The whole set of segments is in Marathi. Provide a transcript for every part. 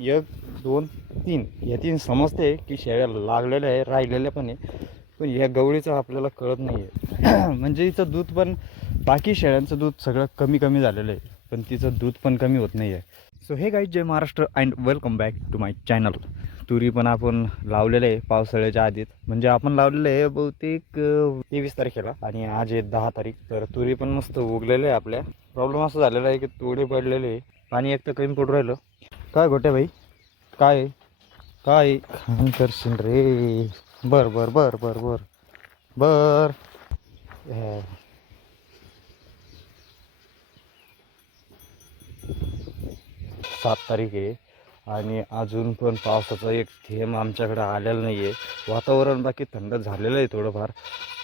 एक 2 3 या 3 समजते की शेळ्या लागलेल्या आहे, राहिलेल्या पण आहे. पण या गवळीचं आपल्याला कळत नाही आहे. म्हणजे हिचं दूध पण बाकी शेळ्यांचं दूध सगळं कमी कमी झालेलं आहे, पण तिचं दूध पण कमी होत नाही आहे. सो हे गाईज, जय Maharashtra and welcome back to my channel. तुरी पण आपण लावलेलं आहे पावसाळ्याच्या आधीच. म्हणजे आपण लावलेलं आहे बहुतेक 23 तारखेला आणि आज आहे 10 तारीख. तर तुरी पण मस्त उगलेलं आहे आपल्या. प्रॉब्लेम असं झालेला आहे की तोडे पडलेले आहे, पाणी एक तर कमी पडू राहिलं. काय गोट्या भाई, काय काय करशील रे? बर बर बर बर बर बर 7 तारीख आहे आणि अजून पण पावसाचा एक थेंब आमच्याकडे आलेला नाही आहे. वातावरण बाकी थंड झालेलं आहे थोडंफार,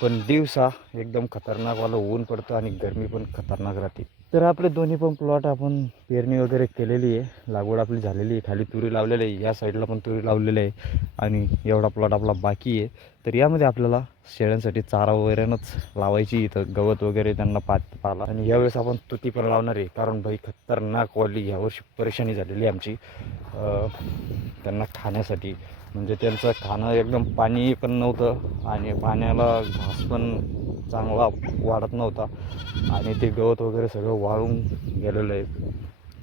पण दिवसा एकदम खतरनाकवाला ऊन पडतं आणि गरमी पण खतरनाक राहते. तर आपले दोन्ही पण प्लॉट आपण पेरणी वगैरे केलेली आहे, लागवड आपली झालेली आहे. खाली तुरी लावलेली आहे, या साईडला पण तुरी लावलेली आहे आणि एवढा प्लॉट आपला बाकी आहे. तर यामध्ये आपल्याला शेळ्यांसाठी चारा वगैरेनंच लावायची, इथं गवत वगैरे त्यांना पाला. आणि यावेळेस आपण तुती पण लावणार आहे, कारण भाई खतरनाकवाली यावर्षी परेशानी झालेली आहे आमची त्यांना खाण्यासाठी. म्हणजे त्यांचं खाणं एकदम पाणी पण नव्हतं आणि पाण्याला घास पण चांगला वाढत नव्हता आणि ते गवत वगैरे सगळं वाळून गेलेलं आहे.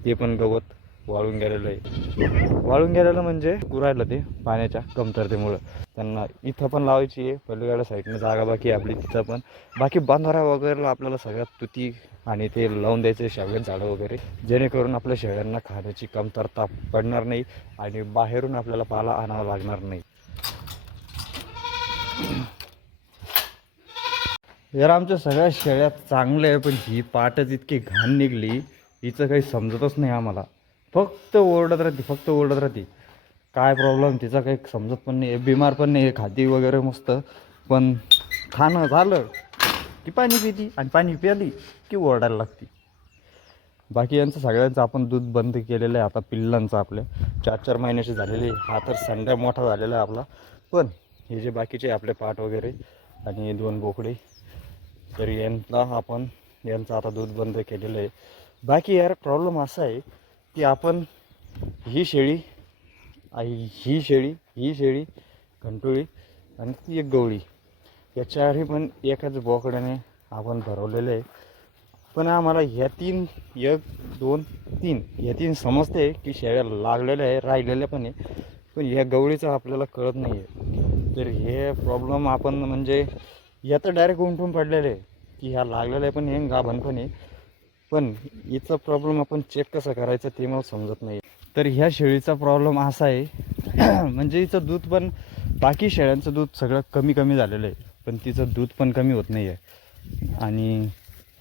ते पण गवत वाळून गेलेलं आहे. वाळून गेलेलं म्हणजे पुरायला ते पाण्याच्या कमतरतेमुळं. त्यांना इथं पण लावायची आहे, पलीकडल्या साईडनं जागा बाकी आहे आपली, तिथं पण. बाकी बांधारा वगैरेला आपल्याला सगळ्यात तुती आणि ते लावून द्यायचे शेवग्याची झाडं वगैरे, जेणेकरून आपल्या शेळ्यांना खाण्याची कमतरता पडणार नाही आणि बाहेरून आपल्याला पाला आणावा लागणार नाही. यार आमच्या सगळ्या शेळ्या चांगल्या आहे, पण ही पाटच इतकी घाण निघली, हिचं काही समजतच नाही आम्हाला. फक्त ओरडत राहते, फक्त ओरडत राहते. काय प्रॉब्लेम तिचा काही समजत पण नाही. बिमार पण नाही, खाती वगैरे मस्त, पण खाणं झालं की पाणी पिती आणि पाणी प्याली की ओरडायला लागते. बाकी यांचं सगळ्यांचं आपण दूध बंद केलेलं आहे आता. पिल्लांचं आपल्या 4-4 महिन्याची झालेली. हा तर संड्या मोठा झालेला आहे आपला. पण हे जे बाकीचे आपले पाट वगैरे आणि 2 बोकडे, तर यांचं आता दूध बंद केलेलं आहे. बाकी यार प्रॉब्लेम असा आहे की आपण ही शेळी ही शेळी घंटोळी आणि ती एक गवळी, या चारही पण एकाच बोकड्याने आपण भरवलेलं आहे. पण आम्हाला ह्या 3 1 2 3 या 3 समजते की शेळ्या लागलेल्या आहे, राहिलेल्या पण आहे. पण ह्या गवळीचं आपल्याला कळत नाही आहे. तर हे प्रॉब्लेम आपण म्हणजे या तर डायरेक्ट उमटून पडलेलं आहे की ह्या लागलेल्या पण आहे, गाभण पण आहे. पण हिचा प्रॉब्लेम आपण चेक कसं करायचं ते मला समजत नाही. तर ह्या शेळीचा प्रॉब्लेम असा आहे म्हणजे हिचं दूध पण बाकी शेळ्यांचं दूध सगळं कमी कमी झालेलं आहे, पण तिचं दूध पण कमी होत नाही आहे. आणि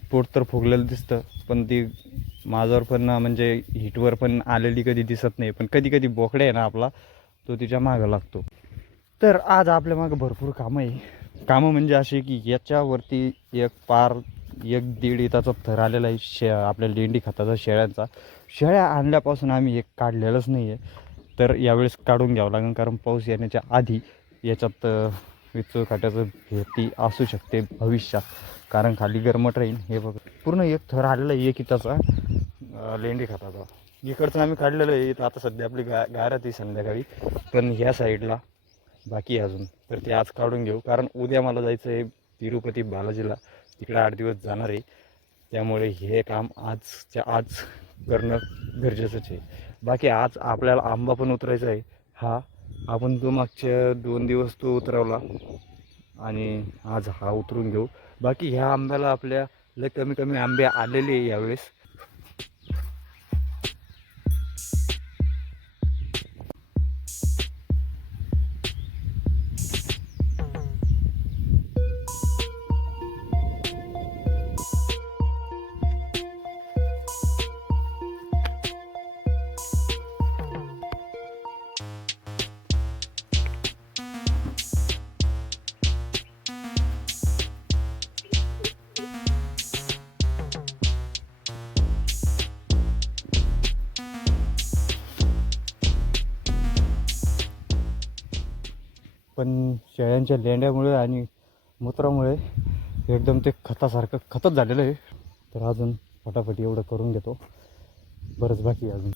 पोट तर फुगलेलं दिसतं, पण ती माझ्यावर पण म्हणजे हिटवर पण आलेली कधी दिसत नाही. पण कधी कधी बोकडे आहे ना आपला, तो तिच्या मागं लागतो. तर आज आपल्या मागं भरपूर कामं आहे. कामं म्हणजे अशी की याच्यावरती एक 1-1.5 इताचा थर आलेला आहे आपल्या लेंडी खताचा शेळ्यांचा. शेळ्या आणल्यापासून आम्ही एक काढलेलंच नाही आहे. तर यावेळेस काढून घ्यावं लागेल, कारण पाऊस येण्याच्या आधी याच्यात विचूळखात्याचं भीती असू शकते भविष्यात, कारण खाली गरमट राहील. हे बघ, पूर्ण एक थर आलेला आहे 1 इताचा लेंडी खताचा. इकडचं आम्ही काढलेलं आहे. इथं आता सध्या आपली गाय राहते संध्याकाळी, पण ह्या साईडला बाकी आहे अजून. तर ते आज काढून घेऊ, कारण उद्या मला जायचं आहे तिरुपती बालाजीला, तिकडे 8 दिवस जाणार आहे. त्यामुळे हे काम आजच्या आज करणं गरजेचंच आहे. बाकी आज आपल्याला आंबा पण उतरायचा आहे. आपण तो मागच्या 2 दिवस तो उतरवला आणि आज हा उतरून घेऊ. बाकी ह्या आंब्याला आपल्या लय कमी कमी आंबे आलेले आहे यावेळेस. पण शेळ्यांच्या लेंड्यामुळे आणि मूत्रामुळे एकदम ते खतासारखं खतच झालेलं आहे. तर अजून फटाफट एवढं करून घेतो, बरंच बाकी आहे अजून.